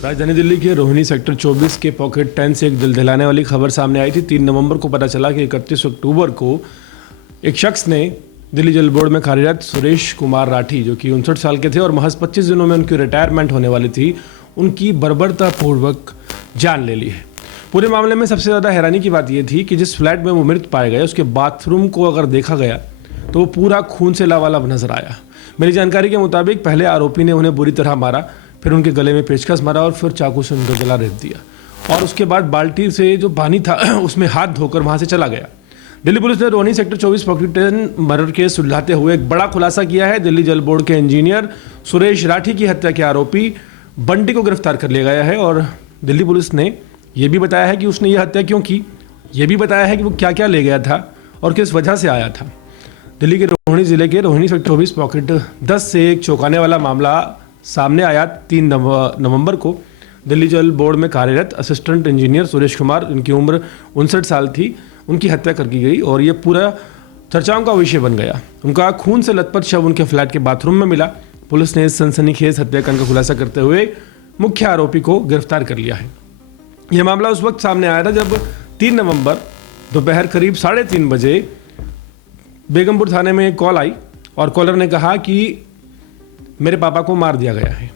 राजधानी दिल्ली के रोहिणी सेक्टर 24 के पॉकेट 10 से एक दिल दहलाने वाली खबर सामने आई थी। 3 नवंबर को पता चला कि 31 अक्टूबर को एक शख्स ने दिल्ली जल बोर्ड में कार्यरत सुरेश कुमार राठी, जो कि 59 साल के थे और महज 25 दिनों में उनकी रिटायरमेंट होने वाली थी, उनकी बर्बरतापूर्वक जान ले ली है। पूरे मामले में सबसे ज़्यादा हैरानी की बात यह थी कि जिस फ्लैट में वो मृत पाए गए उसके बाथरूम को अगर देखा गया तो वो पूरा खून से लबालब नजर आया। मेरी जानकारी के मुताबिक पहले आरोपी ने उन्हें बुरी तरह मारा, फिर उनके गले में पेचकस मारा और फिर चाकू से उनका गला रेत दिया और उसके बाद बाल्टी से जो पानी था उसमें हाथ धोकर वहां से चला गया। दिल्ली पुलिस ने Rohini sector 24 pocket 10 murder case सुलझाते हुए एक बड़ा खुलासा किया है। दिल्ली जल बोर्ड के इंजीनियर सुरेश राठी की हत्या के आरोपी बंटी को गिरफ्तार कर लिया गया है और दिल्ली पुलिस ने यह भी बताया है कि उसने यह हत्या क्यों की, यह भी बताया है कि वो क्या क्या ले गया था और किस वजह से आया था। दिल्ली के रोहिणी जिले के रोहिणी सेक्टर 24 पॉकेट 10 से एक चौंकाने वाला मामला सामने आया। 3 नवंबर को दिल्ली जल बोर्ड में कार्यरत असिस्टेंट इंजीनियर सुरेश कुमार, इनकी उम्र 59 साल थी, उनकी हत्या कर दी गई और ये पूरा चर्चाओं का विषय बन गया। उनका खून से लथपथ शव उनके फ्लैट के बाथरूम में मिला। पुलिस ने इस सनसनीखेज हत्याकांड का खुलासा करते हुए मुख्य आरोपी को गिरफ्तार कर लिया है। यह मामला उस वक्त सामने आया था जब 3 नवंबर दोपहर करीब 3:30 बजे बेगमपुर थाने में एक कॉल आई और कॉलर ने कहा कि मेरे पापा को मार दिया गया है,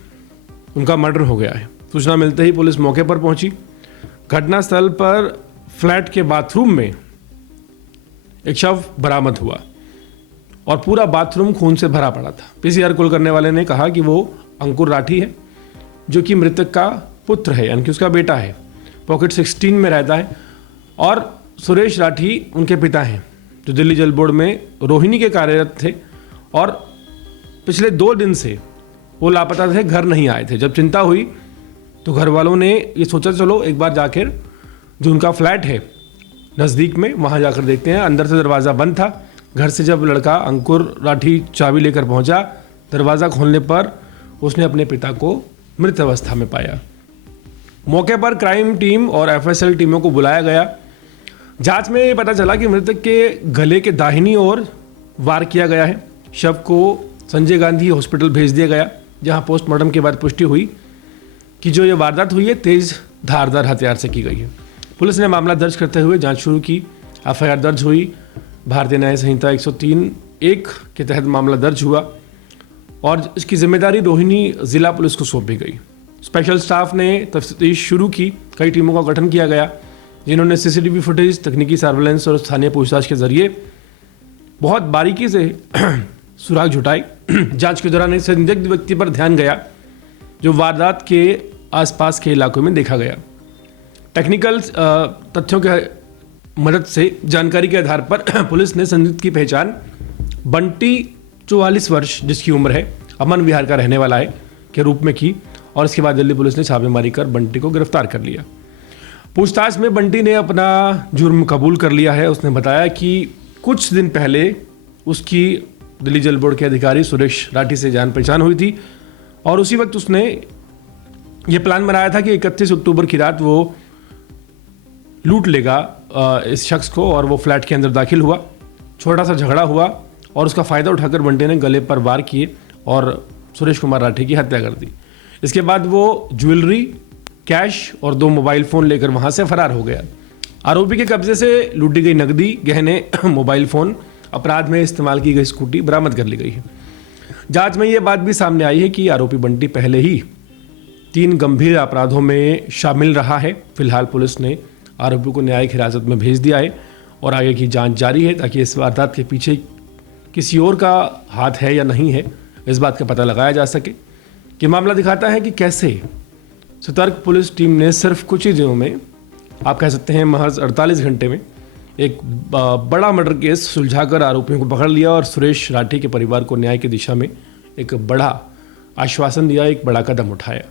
उनका मर्डर हो गया है। सूचना मिलते ही पुलिस मौके पर पहुंची। घटनास्थल पर फ्लैट के बाथरूम में एक शव बरामद हुआ और पूरा बाथरूम खून से भरा पड़ा था। पीसीआर कॉल करने वाले ने कहा कि वो अंकुर राठी है, जो कि मृतक का पुत्र है, यानी कि उसका बेटा है, पॉकेट 16 में रहता है, और सुरेश राठी उनके पिता हैं, जो दिल्ली जल बोर्ड में रोहिणी के कार्यरत थे और पिछले 2 दिन से वो लापता थे, घर नहीं आए थे। जब चिंता हुई तो घर वालों ने ये सोचा चलो एक बार जाकर जो उनका फ्लैट है नज़दीक में वहाँ जाकर देखते हैं। अंदर से दरवाज़ा बंद था। घर से जब लड़का अंकुर राठी चाबी लेकर पहुँचा, दरवाज़ा खोलने पर उसने अपने पिता को मृत अवस्था में पाया। मौके पर क्राइम टीम और एफएसएल टीमों को बुलाया गया। जांच में ये पता चला कि मृतक के गले के दाहिनी ओर वार किया गया है। शव को संजय गांधी हॉस्पिटल भेज दिया गया, जहां पोस्टमार्टम के बाद पुष्टि हुई कि जो ये वारदात हुई है तेज धारदार हथियार से की गई है। पुलिस ने मामला दर्ज करते हुए जांच शुरू की। एफआईआर दर्ज हुई। भारतीय न्याय संहिता 103(1) के तहत मामला दर्ज हुआ और इसकी जिम्मेदारी रोहिणी जिला पुलिस को सौंपी गई। स्पेशल स्टाफ ने तफ्तीश शुरू की। कई टीमों का गठन किया गया, जिन्होंने सीसीटीवी फुटेज, तकनीकी सर्वेलेंस और स्थानीय पूछताछ के जरिए बहुत बारीकी से सुराग जुटाए। जांच के दौरान इस संदिग्ध व्यक्ति पर ध्यान गया जो वारदात के आसपास के इलाकों में देखा गया। टेक्निकल तथ्यों के मदद से जानकारी के आधार पर पुलिस ने संदिग्ध की पहचान बंटी 44 वर्ष, जिसकी उम्र है, अमन विहार का रहने वाला है, के रूप में की और इसके बाद दिल्ली पुलिस ने छापेमारी कर बंटी को गिरफ्तार कर लिया। पूछताछ में बंटी ने अपना जुर्म कबूल कर लिया है। उसने बताया कि कुछ दिन पहले उसकी दिल्ली जल बोर्ड के अधिकारी सुरेश राठी से जान पहचान हुई थी और उसी वक्त उसने ये प्लान बनाया था कि 31 अक्टूबर की रात वो लूट लेगा इस शख्स को, और वो फ्लैट के अंदर दाखिल हुआ। छोटा सा झगड़ा हुआ और उसका फ़ायदा उठाकर बंटी ने गले पर वार किए और सुरेश कुमार राठी की हत्या कर दी। इसके बाद वो ज्वेलरी, कैश और 2 मोबाइल फ़ोन लेकर वहाँ से फरार हो गया। आरोपी के कब्जे से लूटी गई नकदी, गहने, मोबाइल फ़ोन, अपराध में इस्तेमाल की गई स्कूटी बरामद कर ली गई है। जांच में ये बात भी सामने आई है कि आरोपी बंटी पहले ही 3 गंभीर अपराधों में शामिल रहा है। फिलहाल पुलिस ने आरोपी को न्यायिक हिरासत में भेज दिया है और आगे की जांच जारी है, ताकि इस वारदात के पीछे किसी और का हाथ है या नहीं है, इस बात का पता लगाया जा सके। कि मामला दिखाता है कि कैसे सतर्क पुलिस टीम ने सिर्फ कुछ ही दिनों में, आप कह सकते हैं महज 48 घंटे में, एक बड़ा मर्डर केस सुलझाकर आरोपियों को पकड़ लिया और सुरेश राठी के परिवार को न्याय की दिशा में एक बड़ा आश्वासन दिया, एक बड़ा कदम उठाया।